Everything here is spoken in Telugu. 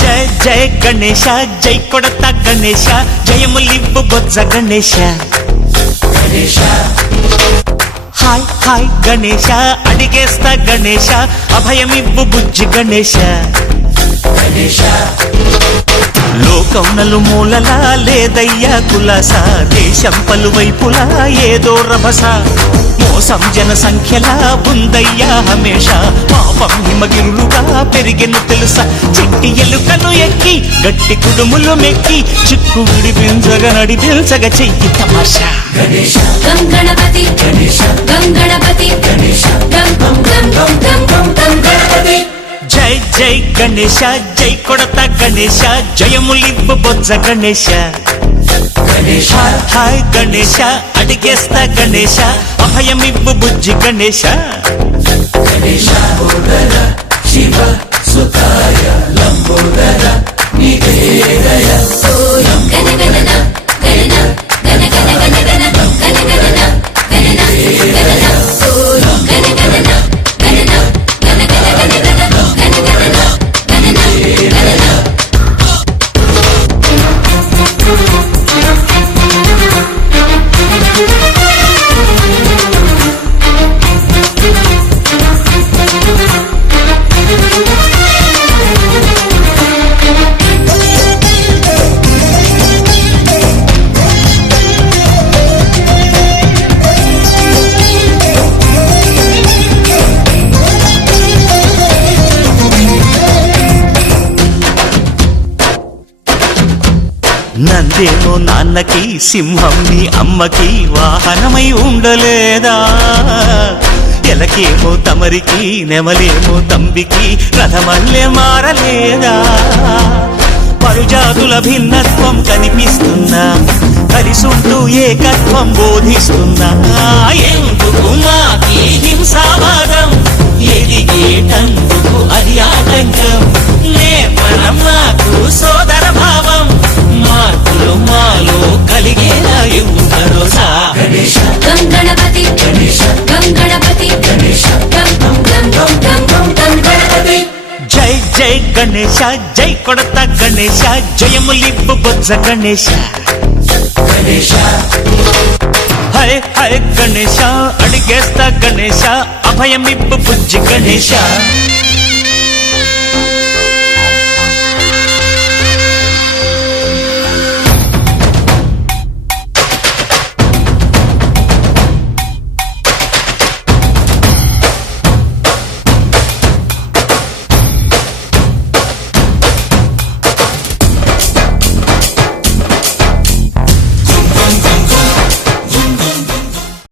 జయ జయ గణేశ జై కొడత గణేశ జయములివ్వు బొజ్జ గణేశ హాయ్ హాయ్ గణేశ అడిగేస్తా గణేశ అభయమివ్వు బుజ్జి గణేశ లోకం నలుమూలలా లేదయ్యా కులాస దేశం పలువైపులా ఏదో రభస మోసం జన సంఖ్యలా ఉందయ్యా హమేష పాపం హిమగిరులుగా పెరిగెను తెలుసా చిట్టి ఎలుకను ఎక్కి గట్టి కుడుములు మెక్కి చిక్కు విడిపించగా నడిపించగా చెయ్యి తమాషా గణపతి గణపతి జై జై గణేశ జై కొడత గణేశ జయములివ్వు బొజ్జ గణేశ హాయ్ గణేశ అడిగేస్తా గణేశ అభయమివ్వు బుజ్జి గణేశ శివ సుతాయ లంబోదర నివేదయ నందేమో నాన్నకి సింహం నీ అమ్మకి వాహనమై ఉండలేదా ఎలకేమో తమరికి నెమలేమో తంబికి రథమల్లే మారలేదా పరుజాతుల భిన్నత్వం కనిపిస్తున్నా కలిసుంటూ ఏకత్వం బోధిస్తున్నా ఎందుకు మాకి హింసావాదం ఎదిగేటందుకు అది ఆటంకం నేపరం మాకు సోదర భావం మార్పులు మాలో కలిగేలా ఇవ్వు భరోసా గణపతి గణపతి జై జై గణేశ జై కొడత గణేశ జయములివ్వు బొజ్జ గణేశ హై హై గణేశ అడిగేస్తా గణేశ అభయమివ్వు బుజ్జి గణేశ